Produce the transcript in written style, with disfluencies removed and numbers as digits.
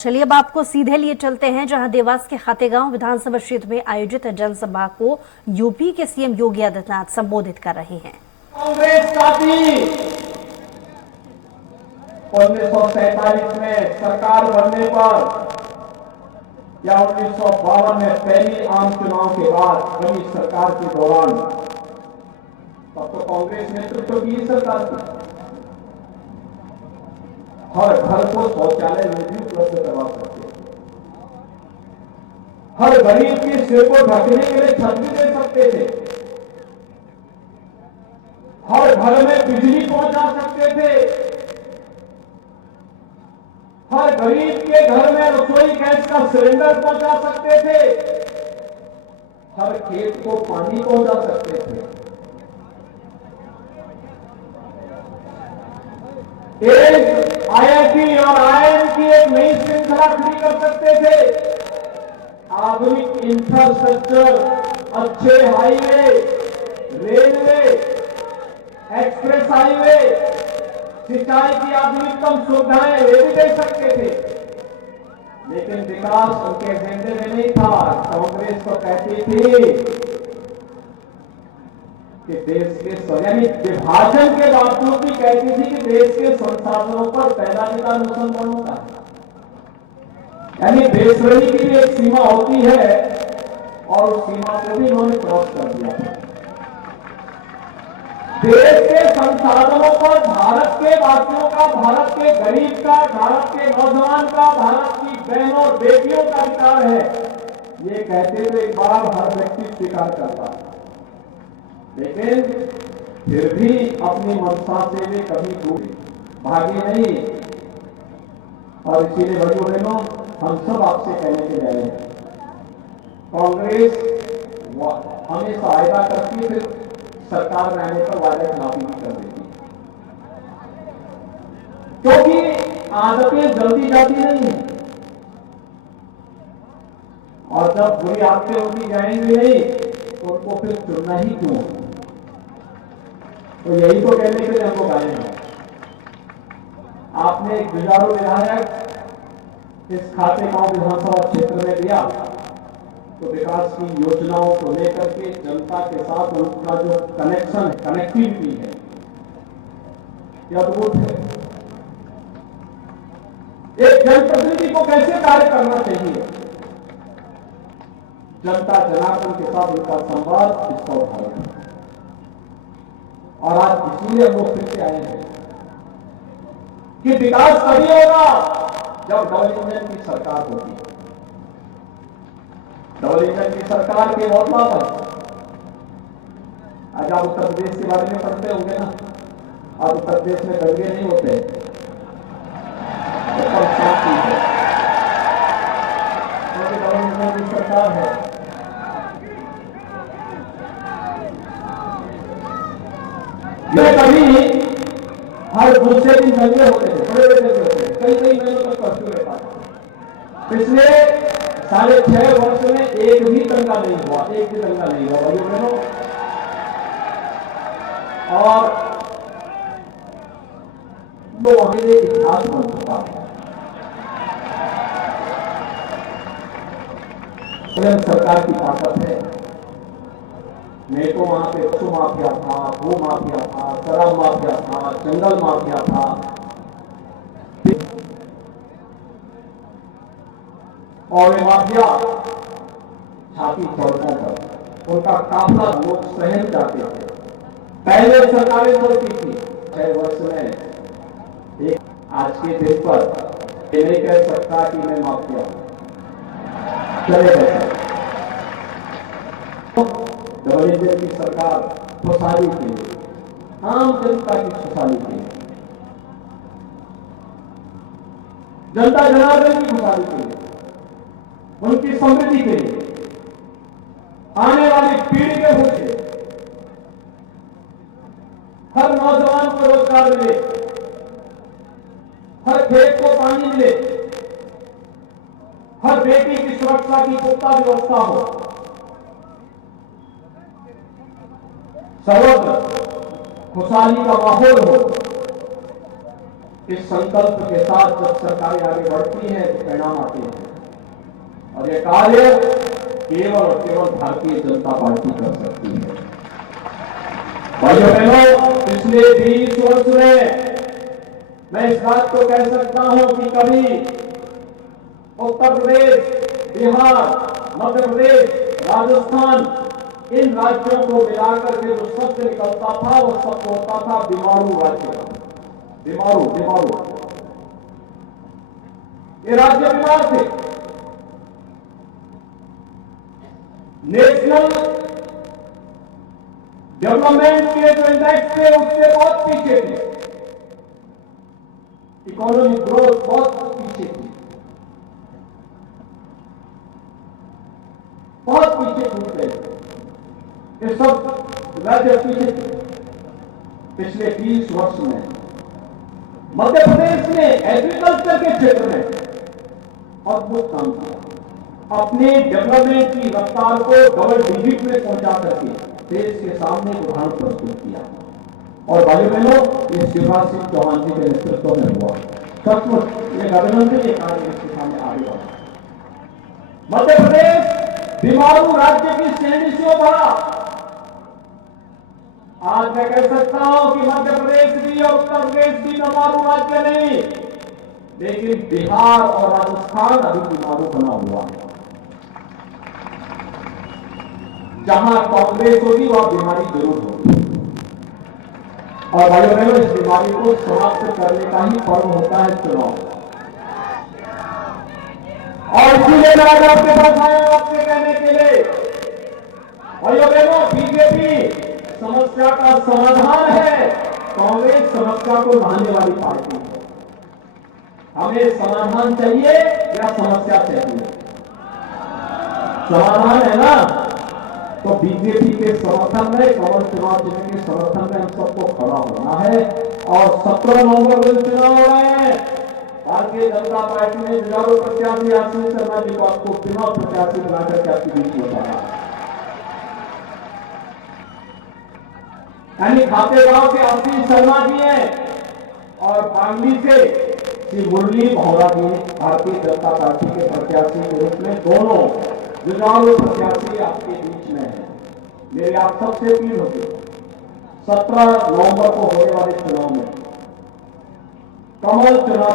चलिए अब आपको सीधे लिए चलते हैं जहां देवास के खातेगांव विधानसभा क्षेत्र में आयोजित जनसभा को यूपी के सीएम योगी आदित्यनाथ संबोधित कर रहे हैं। कांग्रेस पार्टी 1947 में सरकार बनने पर या 1952 में पहली आम चुनाव के बाद बनी सरकार के दौरान तब तो कांग्रेस नेतृत्व की सरकार थी। हर घर को शौचालय निधि उपलब्ध करवा सकते थे, हर गरीब के सिर को ढकने के लिए छत भी दे सकते थे, हर घर में बिजली पहुंचा सकते थे, हर गरीब के घर में रसोई गैस का सिलेंडर पहुंचा सकते थे, हर खेत को पानी पहुंचा सकते थे। एक आईआईटी और आईआईएम की एक नई श्रृंखला खड़ी कर सकते थे। आधुनिक इंफ्रास्ट्रक्चर, अच्छे हाईवे, रेलवे, एक्सप्रेस हाईवे, सिंचाई की आधुनिकतम सुविधाएं वे भी दे सकते थे, लेकिन विकास उनके एजेंडे में नहीं था। कांग्रेस तो कहती थी कि देश के यानी विभाजन के बावजूद भी कहती थी कि देश के संसाधनों पर पहला अधिकार मुसलमानों का है। यानी देशप्रेमी की भी एक सीमा होती है और उस सीमा को भी उन्होंने क्रॉस कर दिया। देश के संसाधनों पर भारत के वासियों का, भारत के गरीब का, भारत के नौजवान का, भारत की बहनों और बेटियों का अधिकार है, ये कहते तो एक बार हर व्यक्ति स्वीकार करता, लेकिन फिर भी अपनी मंशा से वे कभी दूर भागे नहीं। और इसीलिए भाइयों बहनों, हम सब आपसे कहने के लिए आए हैं, कांग्रेस हमेशा वायदा करती, फिर सरकार में आने पर वायदा खिलाफी भी कर देती, क्योंकि आदतें जल्दी जाती नहीं है और जब बुरी आदतें उनकी जाएंगी नहीं तो उनको फिर चुनना ही क्यों। तो यही तो कहने के लिए हम लोग आए हैं। आपने एक जुझारू विधायक इस खातेगांव विधानसभा क्षेत्र में दिया तो विकास की योजनाओं को लेकर के जनता के साथ उनका जो कनेक्शन है, कनेक्टिविटी है, यह अद्भुत है। एक जनप्रतिनिधि को कैसे कार्य करना चाहिए, जनता जनार्दन के साथ उनका संवाद, इसका उदाहरण है। और आज इसीलिए हम लोग फिर से आए हैं कि विकास तभी होगा जब डबल इंजन की सरकार होगी। डबल इंजन की सरकार के बहुत लाभ है। आज आप उत्तर प्रदेश के बारे में पढ़ते होंगे ना, आज उत्तर प्रदेश में दंगे नहीं होते, तो शांति है, क्योंकि डबल इंजन की सरकार है। ये कभी हर दूसरे दिन दंगे होते थे, बड़े बड़े दंगे होते थे, कई कई महीनों तक कर्फ्यू रहता था। पिछले 6.5 वर्ष में एक भी दंगा नहीं हुआ, एक भी दंगा नहीं हुआ भाइयों बहनों। और तो हमें इतिहास बन चुका है। स्वयं सरकार की ताकत है। नहीं तो वहां पे पशु माफिया था, भू माफिया था, शराब माफिया था, जंगल माफिया था। और वे माफिया छाती सड़कों पर, उनका काफला लोग सहन जाते थे। पहले सरकारें सोचती थी 6 वर्ष में एक, आज के दिन पर ये नहीं कह सकता कि मैं माफिया चले गए। डबल इंजन की सरकार खुशहाली के लिए, आम जनता की खुशहाली के लिए, जनता जनार्दन की खुशहाली के लिए, उनकी समृद्धि के लिए, आने वाली पीढ़ी के हित से, हर नौजवान को रोजगार मिले, हर खेत को पानी मिले, हर बेटी की सुरक्षा की पुख्ता व्यवस्था हो, सर्वत्र खुशहाली का माहौल हो, इस संकल्प के साथ जब सरकारें आगे बढ़ती हैं तो परिणाम आते हैं और यह कार्य केवल और केवल भारतीय जनता पार्टी कर सकती है। भाइयों बहनों, पिछले 20 वर्ष में मैं इस बात को कह सकता हूं कि कभी उत्तर प्रदेश, बिहार, मध्य प्रदेश, राजस्थान, इन राज्यों को मिलाकर के जो शब्द निकलता था वो शब्द होता था बीमारू राज्य का। बीमारू बीमारू ये राज्य बीमार थे। नेशनल डेवलपमेंट के जो इंडेक्स थे उससे बहुत पीछे थे। इकोनॉमिक ग्रोथ बहुत पीछे थी, बहुत पीछे छूट गए। ये सब राज्य पीछे थे। पिछले 20 वर्ष में मध्य प्रदेश ने एग्रीकल्चर के क्षेत्र में अद्भुत काम किया। अपने डेवलपमेंट की रफ्तार को डबल डिजिट में पहुंचा करके देश के सामने उदाहरण प्रस्तुत किया। और भाइयों बहनों, ये शिवराज सिंह चौहान जी के नेतृत्व में हुआ। सचमुच एक अभिनंदनीय कार्य इसके सामने आगे बढ़ा। मध्य प्रदेश बीमारू राज्य की श्रेणी से उभरा। आज मैं कह सकता हूं कि मध्य प्रदेश भी और उत्तर प्रदेश भी बीमारू राज्य नहीं, लेकिन बिहार और राजस्थान अभी बीमारू बना हुआ है। जहां कांग्रेस होगी वहां बीमारी जरूर होगी। और भाइयों बहनों, इस बीमारी को समाप्त करने का ही पर्व होता है चुनाव। और इसीलिए मैं आज आपके पास आया हूं आपसे कहने के लिए, भाइयों बहनों, बीजेपी समस्या का समाधान है, कांग्रेस समस्या को लाने वाली पार्टी है। हमें समाधान चाहिए या समस्या चाहिए? समाधान है ना, तो बीजेपी के समर्थन में, कमल चुनाव चिन्ह के समर्थन में हम सबको खड़ा होना है। और 17 नवंबर को चुनाव हो रहे हैं। भारतीय जनता पार्टी ने जुझारू प्रत्याशी आशीष शर्मा जी को आपको चुनाव प्रत्याशी बनाकर के आपके बीच में उतारा। यानी खातेगांव के आशीष शर्मा जी हैं और पांगली से श्री मुरली भौरा जी भारतीय जनता पार्टी के प्रत्याशी के रूप में दोनों जुझारू प्रत्याशी आपके बीच में है। मेरी आप सबसे अपील होगी, 17 नवंबर को होने वाले चुनाव में कमल चुनाव